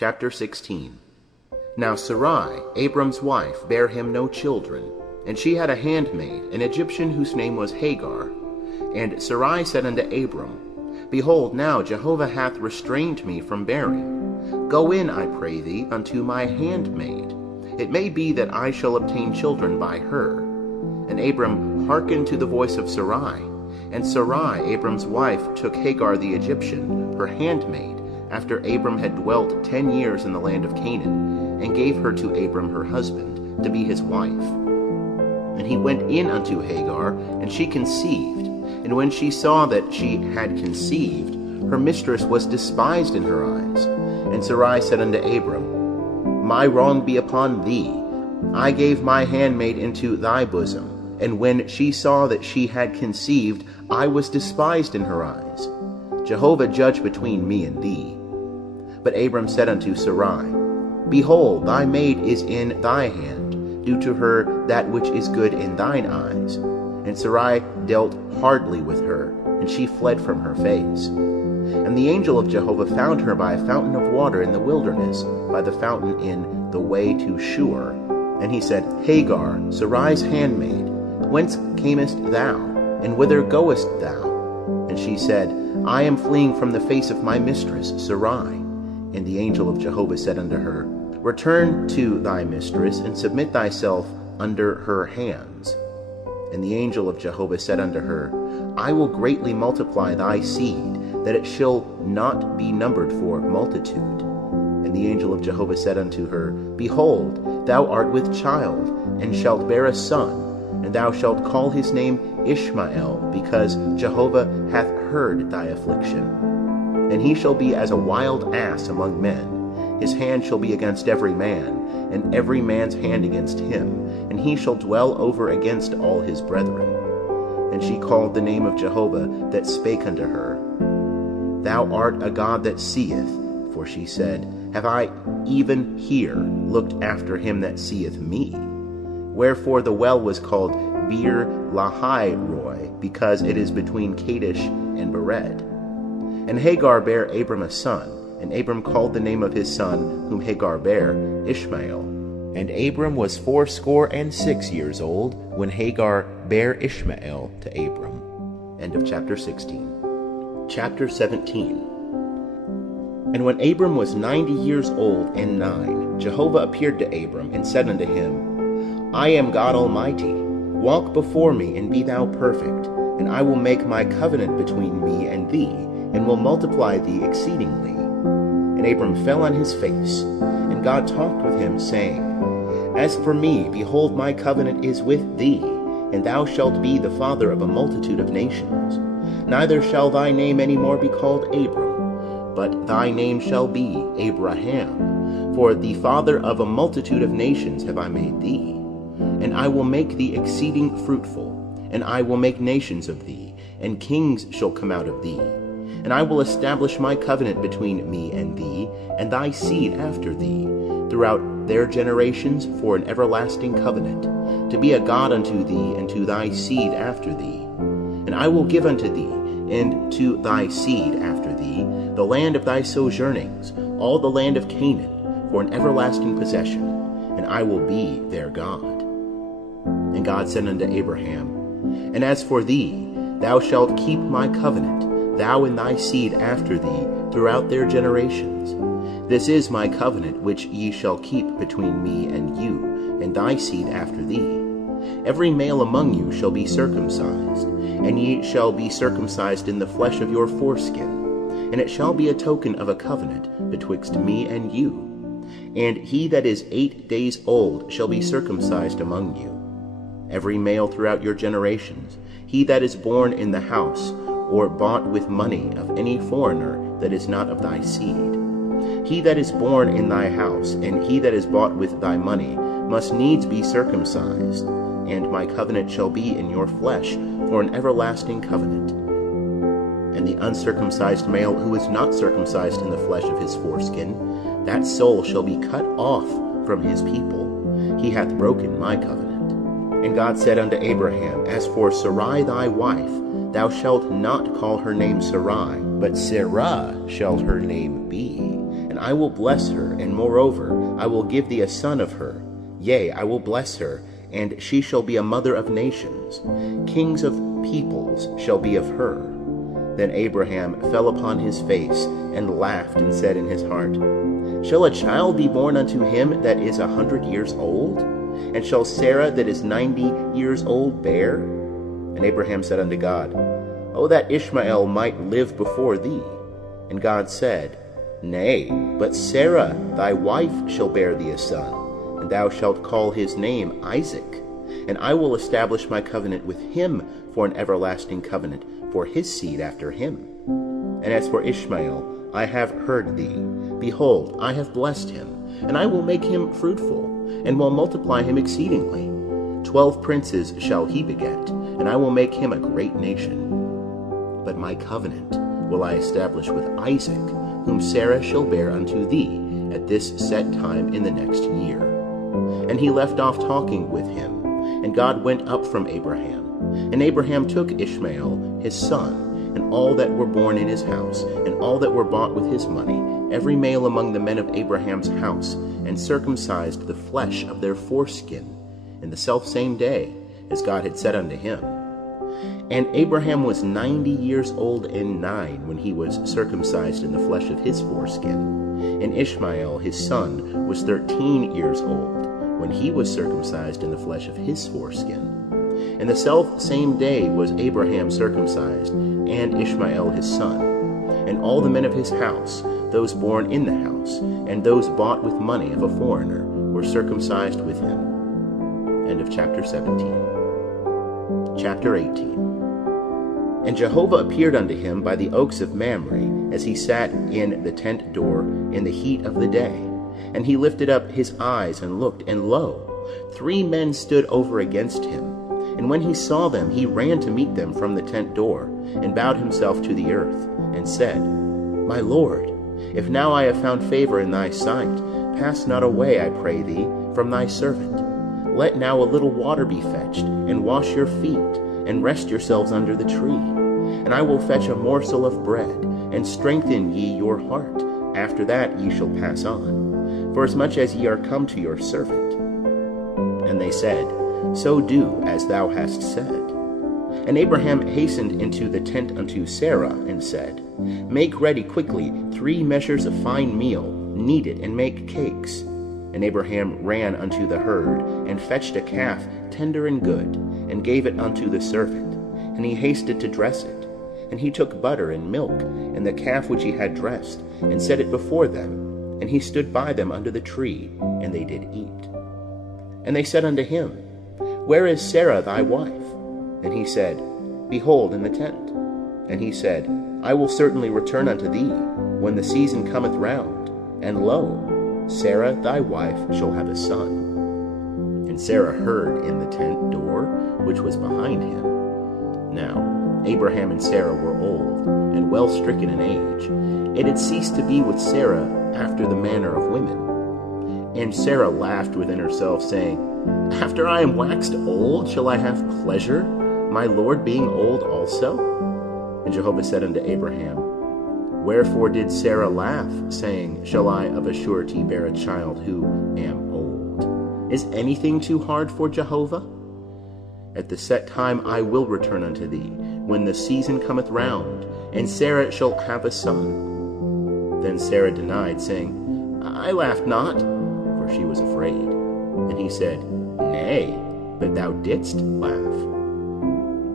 Chapter 16. Now Sarai, Abram's wife, bare him no children, and she had a handmaid, an Egyptian, whose name was Hagar. And Sarai said unto Abram, Behold, now Jehovah hath restrained me from bearing. Go in, I pray thee, unto my handmaid. It may be that I shall obtain children by her. And Abram hearkened to the voice of Sarai. And Sarai, Abram's wife, took Hagar the Egyptian, her handmaid, after Abram had dwelt 10 years in the land of Canaan, and gave her to Abram her husband, to be his wife. And he went in unto Hagar, and she conceived. And when she saw that she had conceived, her mistress was despised in her eyes. And Sarai said unto Abram, My wrong be upon thee. I gave my handmaid into thy bosom. And when she saw that she had conceived, I was despised in her eyes. Jehovah judge between me and thee. But Abram said unto Sarai, Behold, thy maid is in thy hand. Do to her that which is good in thine eyes. And Sarai dealt hardly with her, and she fled from her face. And the angel of Jehovah found her by a fountain of water in the wilderness, by the fountain in the way to Shur. And he said, Hagar, Sarai's handmaid, whence camest thou, and whither goest thou? And she said, I am fleeing from the face of my mistress, Sarai. And the angel of Jehovah said unto her, Return to thy mistress, and submit thyself under her hands. And the angel of Jehovah said unto her, I will greatly multiply thy seed, that it shall not be numbered for multitude. And the angel of Jehovah said unto her, Behold, thou art with child, and shalt bear a son, and thou shalt call his name Ishmael, because Jehovah hath heard thy affliction. And he shall be as a wild ass among men. His hand shall be against every man, and every man's hand against him, and he shall dwell over against all his brethren. And she called the name of Jehovah that spake unto her, Thou art a God that seeth. For she said, Have I even here looked after him that seeth me? Wherefore the well was called Bir Lahai Roi, because it is between Kadesh and Bered. And Hagar bare Abram a son, and Abram called the name of his son, whom Hagar bare, Ishmael. And Abram was 86 years old, when Hagar bare Ishmael to Abram. End of chapter 16. Chapter 17. And when Abram was 90 years old and 9, Jehovah appeared to Abram, and said unto him, I am God Almighty. Walk before me, and be thou perfect, and I will make my covenant between me and thee, and will multiply thee exceedingly. And Abram fell on his face, and God talked with him, saying, As for me, behold, my covenant is with thee, and thou shalt be the father of a multitude of nations. Neither shall thy name any more be called Abram, but thy name shall be Abraham, for the father of a multitude of nations have I made thee. And I will make thee exceeding fruitful, and I will make nations of thee, and kings shall come out of thee. And I will establish my covenant between me and thee, and thy seed after thee, throughout their generations for an everlasting covenant, to be a God unto thee and to thy seed after thee. And I will give unto thee, and to thy seed after thee, the land of thy sojournings, all the land of Canaan, for an everlasting possession, and I will be their God. And God said unto Abraham, And as for thee, thou shalt keep my covenant, thou and thy seed after thee, throughout their generations. This is my covenant which ye shall keep between me and you, and thy seed after thee. Every male among you shall be circumcised, and ye shall be circumcised in the flesh of your foreskin, and it shall be a token of a covenant betwixt me and you. And he that is 8 days old shall be circumcised among you. Every male throughout your generations, he that is born in the house, or bought with money of any foreigner that is not of thy seed. He that is born in thy house, and he that is bought with thy money, must needs be circumcised, and my covenant shall be in your flesh for an everlasting covenant. And the uncircumcised male who is not circumcised in the flesh of his foreskin, that soul shall be cut off from his people. He hath broken my covenant. And God said unto Abraham, As for Sarai thy wife, thou shalt not call her name Sarai, but Sarah shall her name be. And And I will bless her, and moreover I will give thee a son of her. Yea, I will bless her, and she shall be a mother of nations. Kings of peoples shall be of her. Then Abraham fell upon his face, and laughed, and said in his heart, Shall a child be born unto him that is 100 years old? And shall Sarah that is 90 years old bear? And Abraham said unto God, O that Ishmael might live before thee. And God said, Nay, but Sarah thy wife shall bear thee a son, and thou shalt call his name Isaac. And I will establish my covenant with him for an everlasting covenant for his seed after him. And as for Ishmael, I have heard thee. Behold, I have blessed him, and I will make him fruitful, and will multiply him exceedingly. 12 princes shall he beget, and I will make him a great nation. But my covenant will I establish with Isaac, whom Sarah shall bear unto thee at this set time in the next year. And he left off talking with him, and God went up from Abraham. And Abraham took Ishmael his son, and all that were born in his house, and all that were bought with his money, every male among the men of Abraham's house, and circumcised the flesh of their foreskin, in the selfsame day, as God had said unto him. And Abraham was 90 years old and 9 when he was circumcised in the flesh of his foreskin. And Ishmael his son was 13 years old when he was circumcised in the flesh of his foreskin. And the selfsame day was Abraham circumcised, and Ishmael his son. And all the men of his house, those born in the house, and those bought with money of a foreigner, were circumcised with him. End of chapter 17. Chapter 18. And Jehovah appeared unto him by the oaks of Mamre, as he sat in the tent door in the heat of the day. And he lifted up his eyes and looked, and lo, 3 men stood over against him. And when he saw them, he ran to meet them from the tent door, and bowed himself to the earth, and said, My Lord, if now I have found favor in thy sight, pass not away, I pray thee, from thy servant. Let now a little water be fetched, and wash your feet, and rest yourselves under the tree. And I will fetch a morsel of bread, and strengthen ye your heart. After that ye shall pass on, forasmuch as ye are come to your servant. And they said, So do as thou hast said. And Abraham hastened into the tent unto Sarah, and said, Make ready quickly 3 measures of fine meal, knead it, and make cakes. And Abraham ran unto the herd, and fetched a calf tender and good, and gave it unto the servant. And he hasted to dress it. And he took butter and milk, and the calf which he had dressed, and set it before them. And he stood by them under the tree, and they did eat. And they said unto him, Where is Sarah thy wife? And he said, Behold, in the tent. And he said, I will certainly return unto thee, when the season cometh round, and lo, Sarah thy wife shall have a son. And Sarah heard in the tent door which was behind him. Now Abraham and Sarah were old, and well stricken in age. It had ceased to be with Sarah after the manner of women. And Sarah laughed within herself, saying, After I am waxed old, shall I have pleasure, my Lord being old also? And Jehovah said unto Abraham, Wherefore did Sarah laugh, saying, Shall I of a surety bear a child who am old? Is anything too hard for Jehovah? At the set time I will return unto thee, when the season cometh round, and Sarah shall have a son. Then Sarah denied, saying, I laughed not, for she was afraid. And he said, Nay, but thou didst laugh.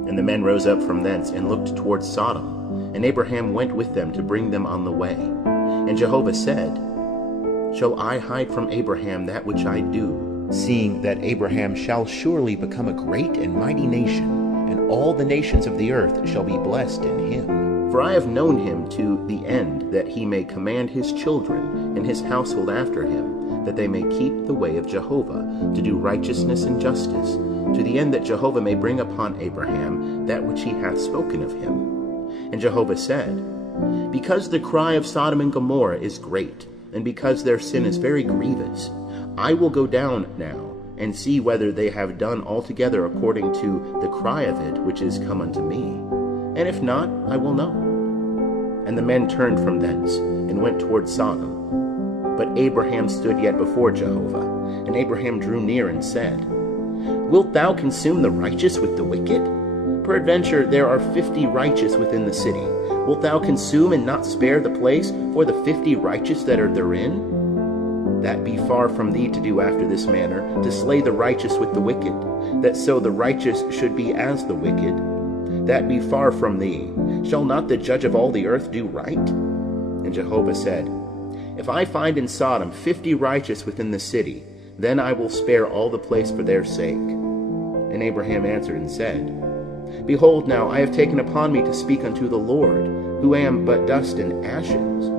And the men rose up from thence, and looked toward Sodom. And Abraham went with them to bring them on the way. And Jehovah said, Shall I hide from Abraham that which I do, seeing that Abraham shall surely become a great and mighty nation, and all the nations of the earth shall be blessed in him? For I have known him to the end that he may command his children and his household after him, that they may keep the way of Jehovah, to do righteousness and justice, to the end that Jehovah may bring upon Abraham that which he hath spoken of him. And Jehovah said, Because the cry of Sodom and Gomorrah is great, and because their sin is very grievous, I will go down now, and see whether they have done altogether according to the cry of it which is come unto me. And if not, I will know. And the men turned from thence, and went toward Sodom. But Abraham stood yet before Jehovah, and Abraham drew near and said, Wilt thou consume the righteous with the wicked? Peradventure there are 50 righteous within the city. Wilt thou consume and not spare the place for the 50 righteous that are therein? That be far from thee to do after this manner, to slay the righteous with the wicked, that so the righteous should be as the wicked. That be far from thee. Shall not the judge of all the earth do right? And Jehovah said, If I find in Sodom 50 righteous within the city, then I will spare all the place for their sake. And Abraham answered and said, Behold, now I have taken upon me to speak unto the Lord, who am but dust and ashes.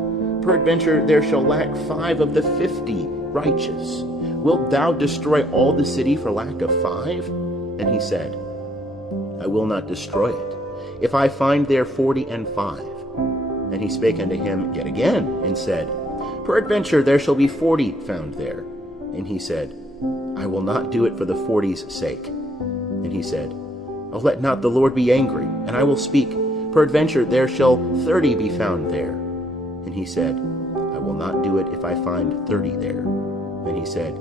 Peradventure there shall lack 5 of the 50 righteous. Wilt thou destroy all the city for lack of 5? And he said, I will not destroy it, if I find there 40 and 5. And he spake unto him yet again, and said, Peradventure there shall be 40 found there. And he said, I will not do it for the 40's sake. And he said, Oh, let not the Lord be angry, and I will speak. Peradventure there shall 30 be found there. And he said, I will not do it if I find 30 there. And he said,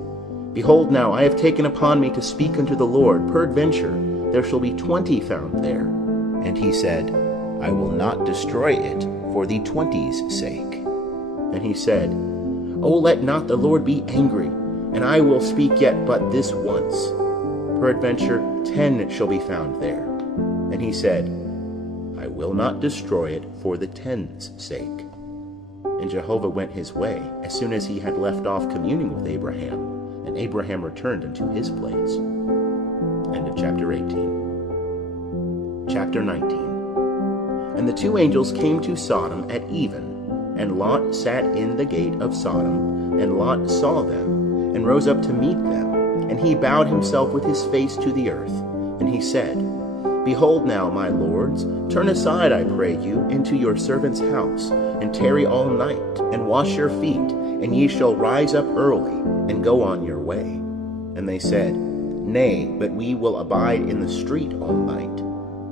Behold, now I have taken upon me to speak unto the Lord. Peradventure there shall be 20 found there. And he said, I will not destroy it for the 20's sake. And he said, Oh, let not the Lord be angry, and I will speak yet but this once. Peradventure 10 shall be found there. And he said, I will not destroy it for the 10's sake. And Jehovah went his way as soon as he had left off communing with Abraham, and Abraham returned unto his place. End of chapter 18. Chapter 19. And the 2 angels came to Sodom at even, and Lot sat in the gate of Sodom, and Lot saw them, and rose up to meet them. And he bowed himself with his face to the earth. And he said, Behold now, my lords, turn aside, I pray you, into your servant's house, and tarry all night, and wash your feet, and ye shall rise up early, and go on your way. And they said, Nay, but we will abide in the street all night.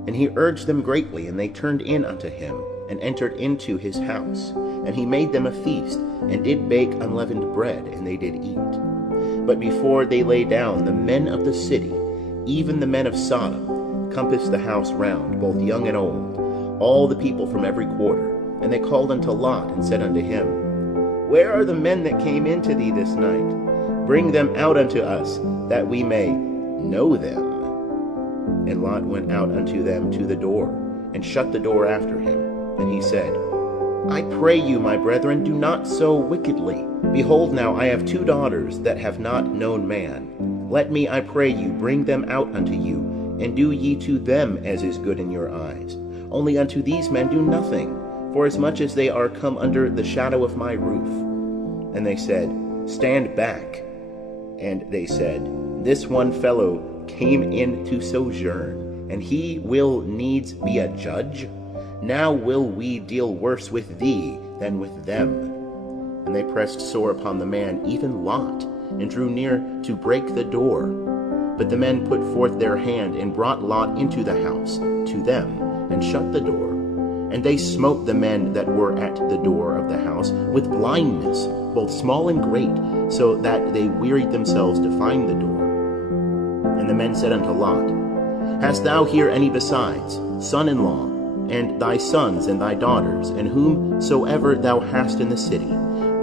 And he urged them greatly, and they turned in unto him, and entered into his house. And he made them a feast, and did bake unleavened bread, and they did eat. But before they lay down, the men of the city, even the men of Sodom, compassed the house round, both young and old, all the people from every quarter. And they called unto Lot, and said unto him, Where are the men that came into thee this night? Bring them out unto us, that we may know them. And Lot went out unto them to the door, and shut the door after him. And he said, I pray you, my brethren, do not so wickedly. Behold, now I have 2 daughters that have not known man. Let me, I pray you, bring them out unto you, and do ye to them as is good in your eyes. Only unto these men do nothing, forasmuch as they are come under the shadow of my roof. And they said, Stand back. And they said, This one fellow came in to sojourn, and he will needs be a judge. Now will we deal worse with thee than with them. And they pressed sore upon the man, even Lot, and drew near to break the door. But the men put forth their hand, and brought Lot into the house to them, and shut the door. And they smote the men that were at the door of the house with blindness, both small and great, so that they wearied themselves to find the door. And the men said unto Lot, Hast thou here any besides, son-in-law, and thy sons and thy daughters, and whomsoever thou hast in the city?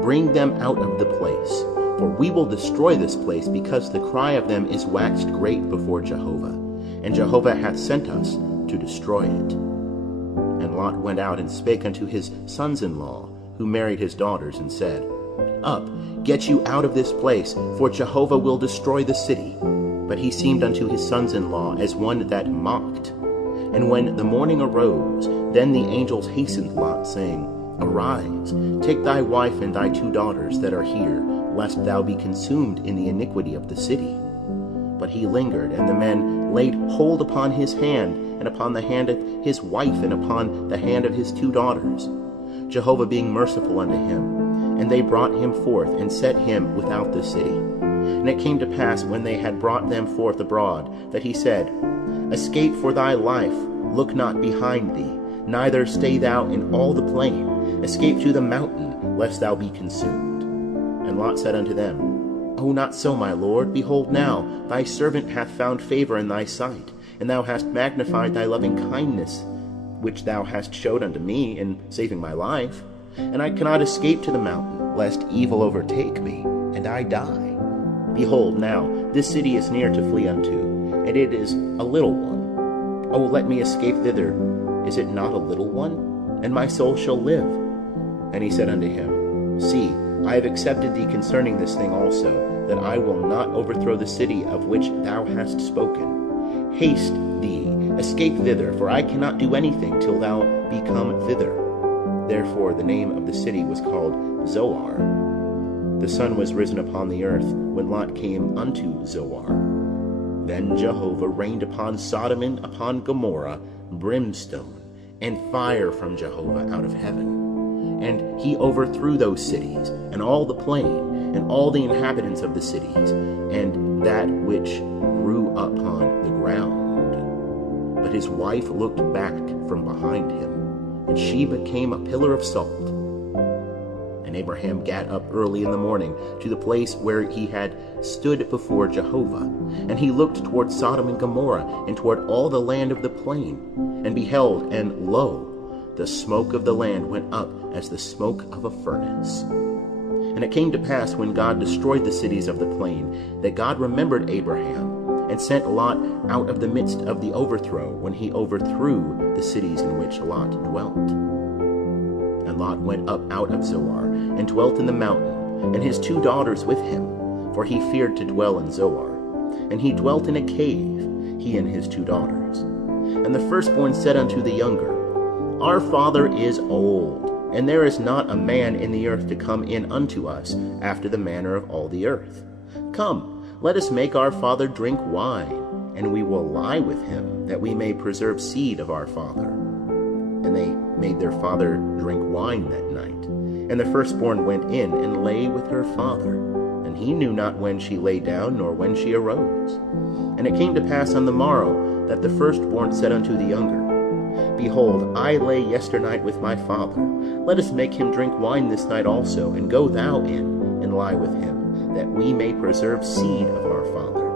Bring them out of the place, for we will destroy this place, because the cry of them is waxed great before Jehovah, and Jehovah hath sent us to destroy it. And Lot went out and spake unto his sons-in-law, who married his daughters, and said, Up, get you out of this place, for Jehovah will destroy the city. But he seemed unto his sons-in-law as one that mocked. And when the morning arose, then the angels hastened Lot, saying, Arise, take thy wife and thy 2 daughters that are here, lest thou be consumed in the iniquity of the city. But he lingered, and the men laid hold upon his hand, and upon the hand of his wife, and upon the hand of his 2 daughters, Jehovah being merciful unto him. And they brought him forth, and set him without the city. And it came to pass, when they had brought them forth abroad, that he said, Escape for thy life, look not behind thee, neither stay thou in all the plain. Escape to the mountain, lest thou be consumed. And Lot said unto them, O not so, my lord. Behold now, thy servant hath found favor in thy sight, and thou hast magnified thy loving kindness, which thou hast showed unto me in saving my life. And I cannot escape to the mountain, lest evil overtake me, and I die. Behold now, this city is near to flee unto, and it is a little one. O let me escape thither. Is it not a little one? And my soul shall live. And he said unto him, See, I have accepted thee concerning this thing also, that I will not overthrow the city of which thou hast spoken. Haste thee, escape thither, for I cannot do anything till thou be come thither. Therefore the name of the city was called Zoar. The sun was risen upon the earth when Lot came unto Zoar. Then Jehovah rained upon Sodom and upon Gomorrah brimstone and fire from Jehovah out of heaven. And he overthrew those cities, and all the plain, and all the inhabitants of the cities, and that which grew upon the ground. But his wife looked back from behind him, and she became a pillar of salt. And Abraham gat up early in the morning to the place where he had stood before Jehovah. And he looked toward Sodom and Gomorrah, and toward all the land of the plain, and beheld, and lo, the smoke of the land went up as the smoke of a furnace. And it came to pass, when God destroyed the cities of the plain, that God remembered Abraham, and sent Lot out of the midst of the overthrow, when he overthrew the cities in which Lot dwelt. And Lot went up out of Zoar, and dwelt in the mountain, and his 2 daughters with him, for he feared to dwell in Zoar. And he dwelt in a cave, he and his 2 daughters. And the firstborn said unto the younger, Our father is old, and there is not a man in the earth to come in unto us after the manner of all the earth. Come, let us make our father drink wine, and we will lie with him, that we may preserve seed of our father. And they made their father drink wine that night. And the firstborn went in and lay with her father, and he knew not when she lay down, nor when she arose. And it came to pass on the morrow, that the firstborn said unto the younger, Behold, I lay yesternight with my father. Let us make him drink wine this night also, and go thou in, and lie with him, that we may preserve seed of our father.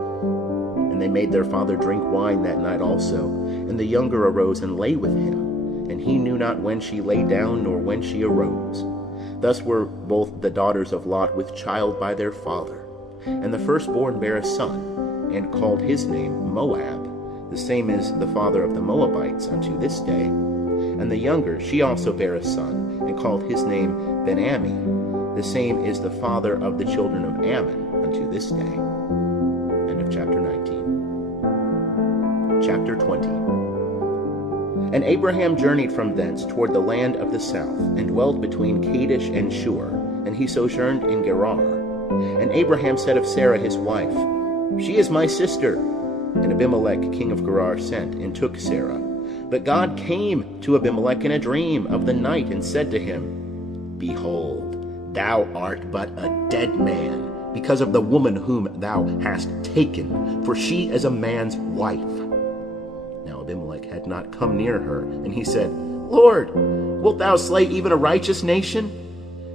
And they made their father drink wine that night also. And the younger arose and lay with him, and he knew not when she lay down, nor when she arose. Thus were both the daughters of Lot with child by their father. And the firstborn bare a son, and called his name Moab. The same is the father of the Moabites unto this day. And the younger, she also bare a son, and called his name Ben-Ammi. The same is the father of the children of Ammon unto this day. End of chapter 19. Chapter 20. And Abraham journeyed from thence toward the land of the south, and dwelt between Kadesh and Shur, and he sojourned in Gerar. And Abraham said of Sarah his wife, She is my sister. And Abimelech king of Gerar sent, and took Sarah. But God came to Abimelech in a dream of the night, and said to him, Behold, thou art but a dead man, because of the woman whom thou hast taken, for she is a man's wife. Now Abimelech had not come near her, and he said, Lord, wilt thou slay even a righteous nation?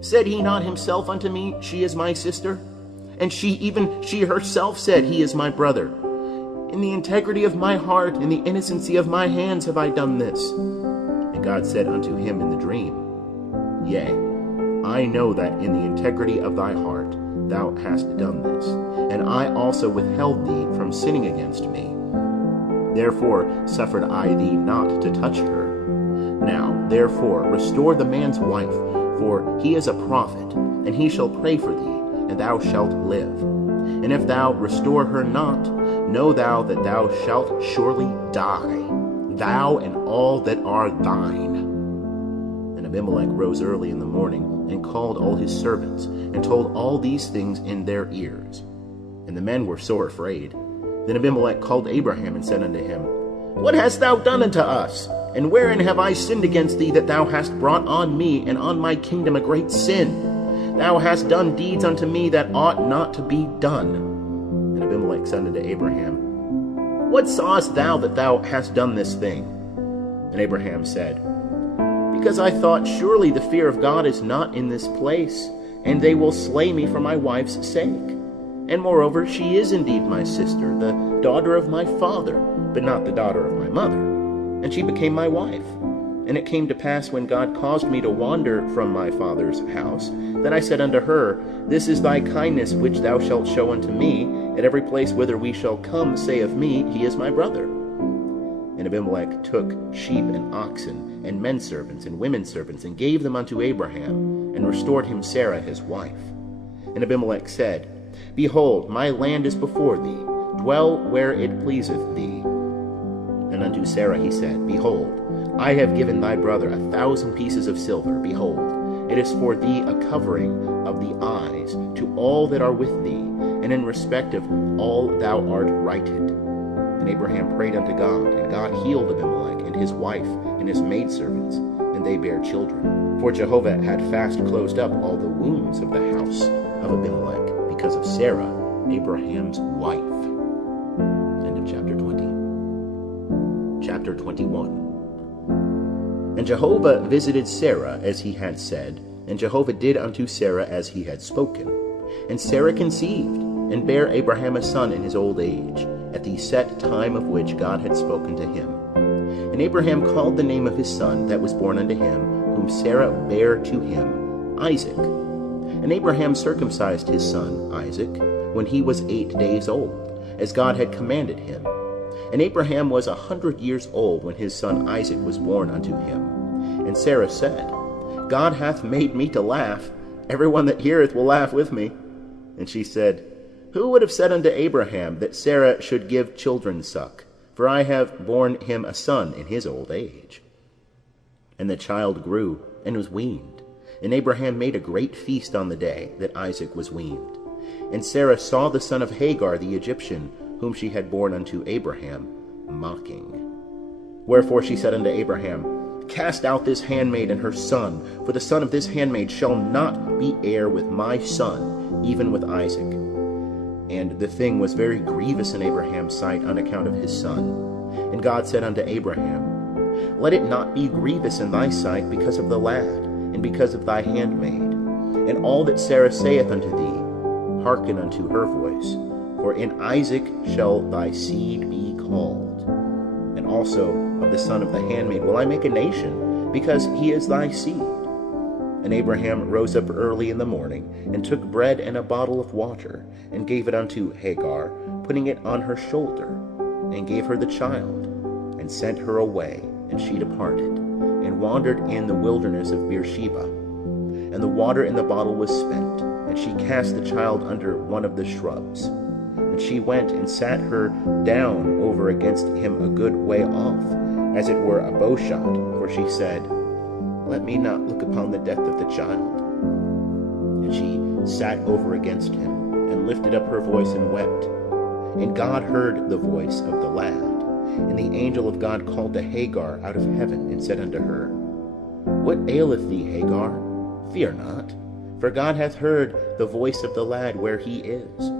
Said he not himself unto me, She is my sister? And she herself said, He is my brother. In the integrity of my heart, in the innocency of my hands have I done this. And God said unto him in the dream, Yea, I know that in the integrity of thy heart thou hast done this, and I also withheld thee from sinning against me. Therefore suffered I thee not to touch her. Now, therefore, restore the man's wife, for he is a prophet, and he shall pray for thee, and thou shalt live. And if thou restore her not, know thou that thou shalt surely die, thou and all that are thine. And Abimelech rose early in the morning, and called all his servants, and told all these things in their ears. And the men were sore afraid. Then Abimelech called Abraham, and said unto him, What hast thou done unto us? And wherein have I sinned against thee, that thou hast brought on me and on my kingdom a great sin? Thou hast done deeds unto me that ought not to be done. And Abimelech said unto Abraham, What sawest thou that thou hast done this thing? And Abraham said, Because I thought, surely the fear of God is not in this place, and they will slay me for my wife's sake. And moreover, she is indeed my sister, the daughter of my father, but not the daughter of my mother. And she became my wife. And it came to pass, when God caused me to wander from my father's house, that I said unto her, This is thy kindness which thou shalt show unto me. At every place whither we shall come, say of me, He is my brother. And Abimelech took sheep and oxen, and men servants and women servants, and gave them unto Abraham, and restored him Sarah his wife. And Abimelech said, Behold, my land is before thee, dwell where it pleaseth thee. And unto Sarah he said, Behold, I have given thy brother 1,000 pieces of silver. Behold, it is for thee a covering of the eyes to all that are with thee, and in respect of all thou art righted. And Abraham prayed unto God, and God healed Abimelech and his wife and his maidservants, and they bare children. For Jehovah had fast closed up all the wombs of the house of Abimelech, because of Sarah, Abraham's wife. End of chapter 20. Chapter 21. And Jehovah visited Sarah as he had said, and Jehovah did unto Sarah as he had spoken. And Sarah conceived, and bare Abraham a son in his old age, at the set time of which God had spoken to him. And Abraham called the name of his son that was born unto him, whom Sarah bare to him, Isaac. And Abraham circumcised his son Isaac when he was 8 days old, as God had commanded him. And Abraham was 100 years old when his son Isaac was born unto him. And Sarah said, God hath made me to laugh. Every one that heareth will laugh with me. And she said, Who would have said unto Abraham that Sarah should give children suck? For I have borne him a son in his old age. And the child grew and was weaned. And Abraham made a great feast on the day that Isaac was weaned. And Sarah saw the son of Hagar the Egyptian, whom she had borne unto Abraham, mocking. Wherefore she said unto Abraham, Cast out this handmaid and her son, for the son of this handmaid shall not be heir with my son, even with Isaac. And the thing was very grievous in Abraham's sight on account of his son. And God said unto Abraham, Let it not be grievous in thy sight because of the lad, and because of thy handmaid. And all that Sarah saith unto thee, hearken unto her voice. For in Isaac shall thy seed be called. And also of the son of the handmaid will I make a nation, because he is thy seed. And Abraham rose up early in the morning, and took bread and a bottle of water, and gave it unto Hagar, putting it on her shoulder, and gave her the child, and sent her away, and she departed, and wandered in the wilderness of Beersheba. And the water in the bottle was spent, and she cast the child under one of the shrubs. And she went and sat her down over against him a good way off, as it were a bowshot, for she said, Let me not look upon the death of the child. And she sat over against him, and lifted up her voice and wept. And God heard the voice of the lad. And the angel of God called to Hagar out of heaven, and said unto her, What aileth thee, Hagar? Fear not, for God hath heard the voice of the lad where he is.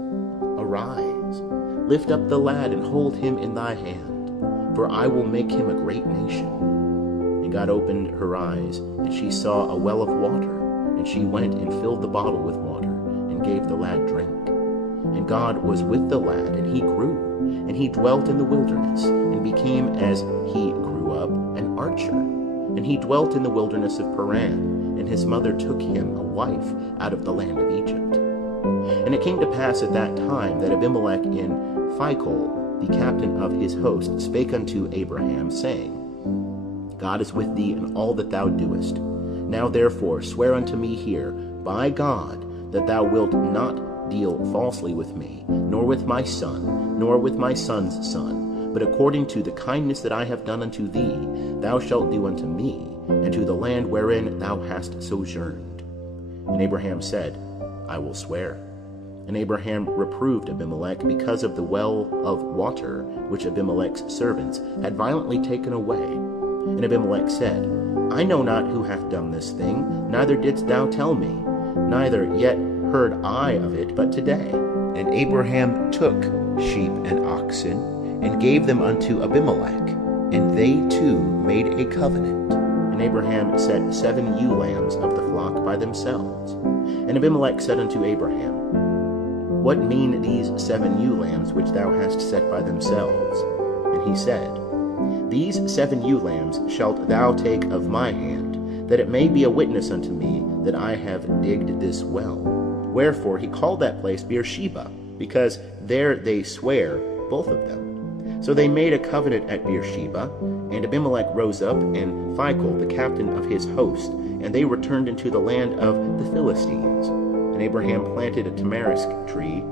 Arise, lift up the lad, and hold him in thy hand, for I will make him a great nation. And God opened her eyes, and she saw a well of water, and she went and filled the bottle with water, and gave the lad drink. And God was with the lad, and he grew, and he dwelt in the wilderness, and became, as he grew up, an archer. And he dwelt in the wilderness of Paran, and his mother took him a wife out of the land of Egypt. And it came to pass at that time that Abimelech in Phicol, the captain of his host, spake unto Abraham, saying, God is with thee in all that thou doest. Now therefore swear unto me here, by God, that thou wilt not deal falsely with me, nor with my son, nor with my son's son, but according to the kindness that I have done unto thee, thou shalt do unto me, and to the land wherein thou hast sojourned. And Abraham said, I will swear. And Abraham reproved Abimelech because of the well of water which Abimelech's servants had violently taken away. And Abimelech said, I know not who hath done this thing, neither didst thou tell me, neither yet heard I of it but today. And Abraham took sheep and oxen, and gave them unto Abimelech, and they two made a covenant. And Abraham set 7 ewe lambs of the flock by themselves. And Abimelech said unto Abraham, What mean these 7 ewe lambs which thou hast set by themselves? And he said, These 7 ewe lambs shalt thou take of my hand, that it may be a witness unto me that I have digged this well. Wherefore he called that place Beersheba, because there they swear, both of them. So they made a covenant at Beersheba, and Abimelech rose up, and Phicol, the captain of his host, and they returned into the land of the Philistines. And Abraham planted a tamarisk tree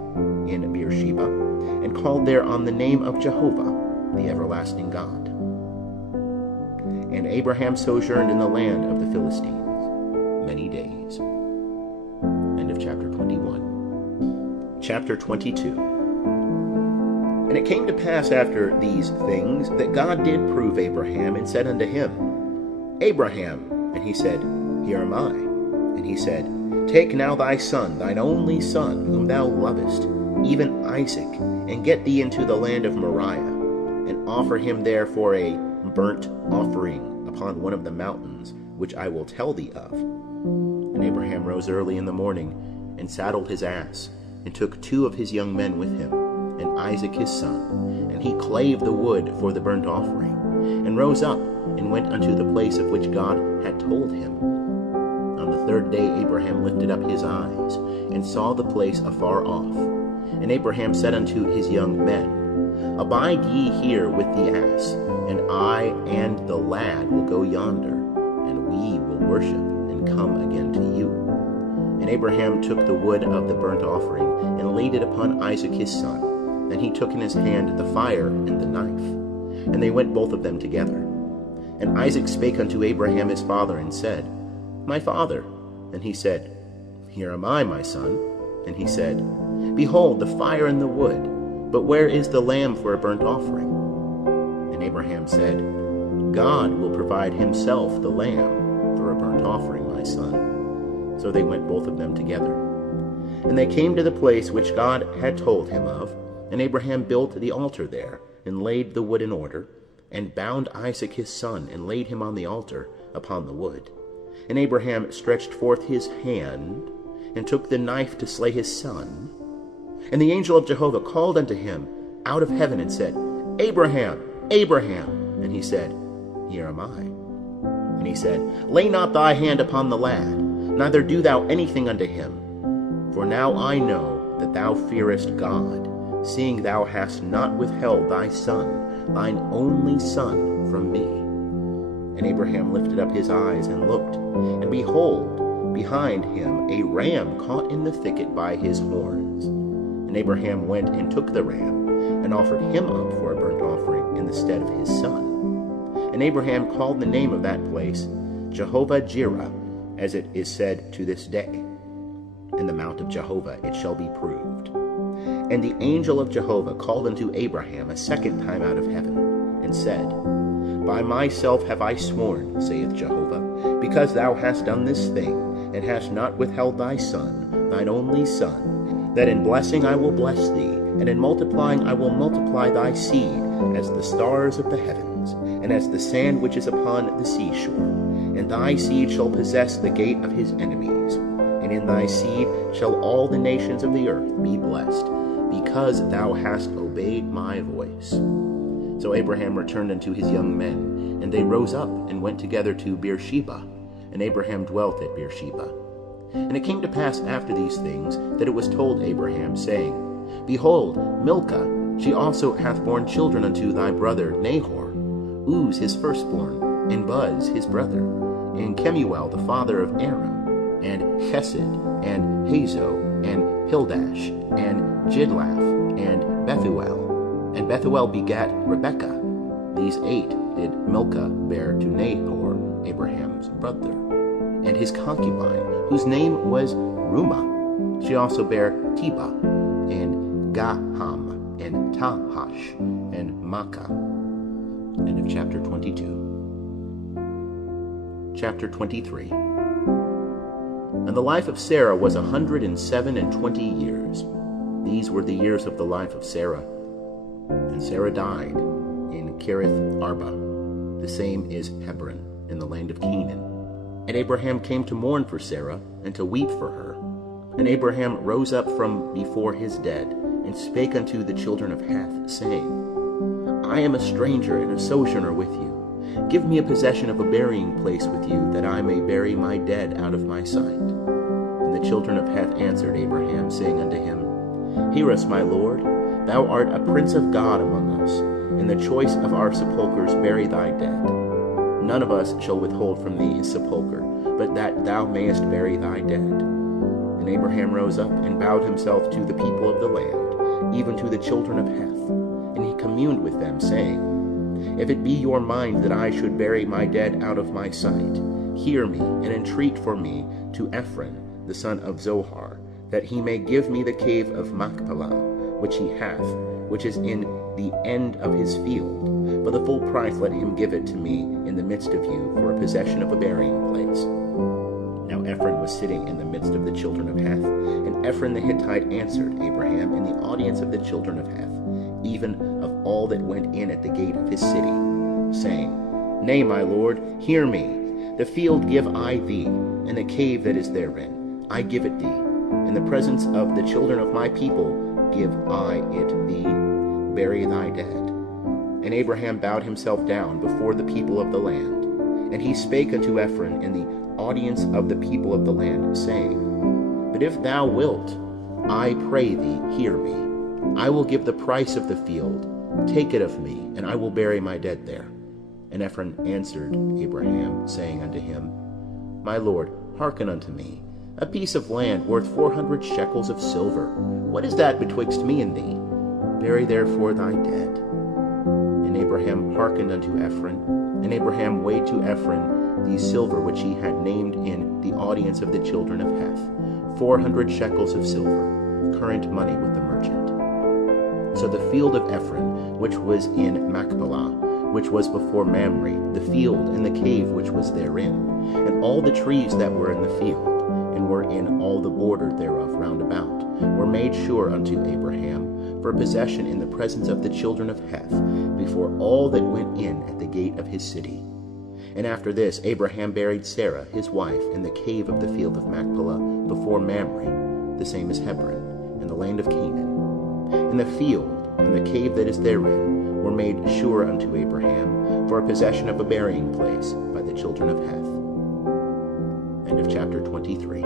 in Beersheba, and called there on the name of Jehovah, the everlasting God. And Abraham sojourned in the land of the Philistines many days. End of chapter 21. Chapter 22. And it came to pass after these things that God did prove Abraham, and said unto him, Abraham. And he said, Here am I. And he said, Take now thy son, thine only son, whom thou lovest, even Isaac, and get thee into the land of Moriah, and offer him there for a burnt offering upon one of the mountains, which I will tell thee of. And Abraham rose early in the morning, and saddled his ass, and took 2 of his young men with him, and Isaac his son, and he clave the wood for the burnt offering, and rose up, and went unto the place of which God had told him. On the 3rd day Abraham lifted up his eyes, and saw the place afar off. And Abraham said unto his young men, Abide ye here with the ass, and I and the lad will go yonder, and we will worship, and come again to you. And Abraham took the wood of the burnt offering, and laid it upon Isaac his son. Then he took in his hand the fire and the knife, and they went both of them together. And Isaac spake unto Abraham his father, and said, My father. And he said, Here am I, my son. And he said, Behold the fire and the wood, but where is the lamb for a burnt offering? And Abraham said, God will provide himself the lamb for a burnt offering, my son. So they went both of them together. And they came to the place which God had told him of, and Abraham built the altar there, and laid the wood in order, and bound Isaac his son, and laid him on the altar upon the wood. And Abraham stretched forth his hand, and took the knife to slay his son. And the angel of Jehovah called unto him out of heaven, and said, Abraham, Abraham. And he said, Here am I. And he said, Lay not thy hand upon the lad, neither do thou anything unto him. For now I know that thou fearest God, seeing thou hast not withheld thy son, thine only son, from me. And Abraham lifted up his eyes and looked, and behold, behind him a ram caught in the thicket by his horns. And Abraham went and took the ram, and offered him up for a burnt offering in the stead of his son. And Abraham called the name of that place Jehovah-Jireh, as it is said to this day, In the mount of Jehovah it shall be proved. And the angel of Jehovah called unto Abraham a second time out of heaven, and said, By myself have I sworn, saith Jehovah, because thou hast done this thing, and hast not withheld thy son, thine only son, that in blessing I will bless thee, and in multiplying I will multiply thy seed, as the stars of the heavens, and as the sand which is upon the seashore. And thy seed shall possess the gate of his enemies, and in thy seed shall all the nations of the earth be blessed, because thou hast obeyed my voice. So Abraham returned unto his young men, and they rose up and went together to Beersheba, and Abraham dwelt at Beersheba. And it came to pass after these things that it was told Abraham, saying, Behold, Milcah, she also hath borne children unto thy brother Nahor, Uz his firstborn, and Buz his brother, and Kemuel the father of Aram, and Chesed, and Hazo, and Pildash, and Jidlaph, and Bethuel. And Bethuel begat Rebekah. These 8 did Milcah bear to Nahor, Abraham's brother, and his concubine, whose name was Rumah. She also bare Teba, and Gaham, and Tahash, and Makkah. End of chapter 22. Chapter 23. And the life of Sarah was 127 years. These were the years of the life of Sarah. And Sarah died in Kirith Arba. The same is Hebron, in the land of Canaan. And Abraham came to mourn for Sarah, and to weep for her. And Abraham rose up from before his dead, and spake unto the children of Heth, saying, I am a stranger and a sojourner with you. Give me a possession of a burying place with you, that I may bury my dead out of my sight. And the children of Heth answered Abraham, saying unto him, Hear us, my lord. Thou art a prince of God among us. In the choice of our sepulchres bury thy dead. None of us shall withhold from thee his sepulchre, but that thou mayest bury thy dead. And Abraham rose up and bowed himself to the people of the land, even to the children of Heth. And he communed with them, saying, If it be your mind that I should bury my dead out of my sight, hear me, and entreat for me to Ephron, the son of Zohar, that he may give me the cave of Machpelah, which he hath, which is in the end of his field. For the full price let him give it to me in the midst of you, for a possession of a burying place. Now Ephron was sitting in the midst of the children of Heth, and Ephron the Hittite answered Abraham in the audience of the children of Heth, even of all that went in at the gate of his city, saying, Nay, my lord, hear me. The field give I thee, and the cave that is therein, I give it thee. In the presence of the children of my people give I it thee. Bury thy dead. And Abraham bowed himself down before the people of the land. And he spake unto Ephron in the audience of the people of the land, saying, But if thou wilt, I pray thee, hear me. I will give the price of the field. Take it of me, and I will bury my dead there. And Ephron answered Abraham, saying unto him, My lord, hearken unto me. A piece of land worth 400 shekels of silver. What is that betwixt me and thee? Bury therefore thy dead. And Abraham hearkened unto Ephron, and Abraham weighed to Ephron the silver which he had named in the audience of the children of Heth, 400 shekels of silver, current money with the merchant. So the field of Ephron, which was in Machpelah, which was before Mamre, the field and the cave which was therein, and all the trees that were in the field, and were in all the border thereof round about, were made sure unto Abraham for possession in the presence of the children of Heth, before all that went in at the gate of his city. And after this Abraham buried Sarah his wife in the cave of the field of Machpelah before Mamre, the same as Hebron, in the land of Canaan. And the field and the cave that is therein were made sure unto Abraham for a possession of a burying place by the children of Heth. End of chapter 23.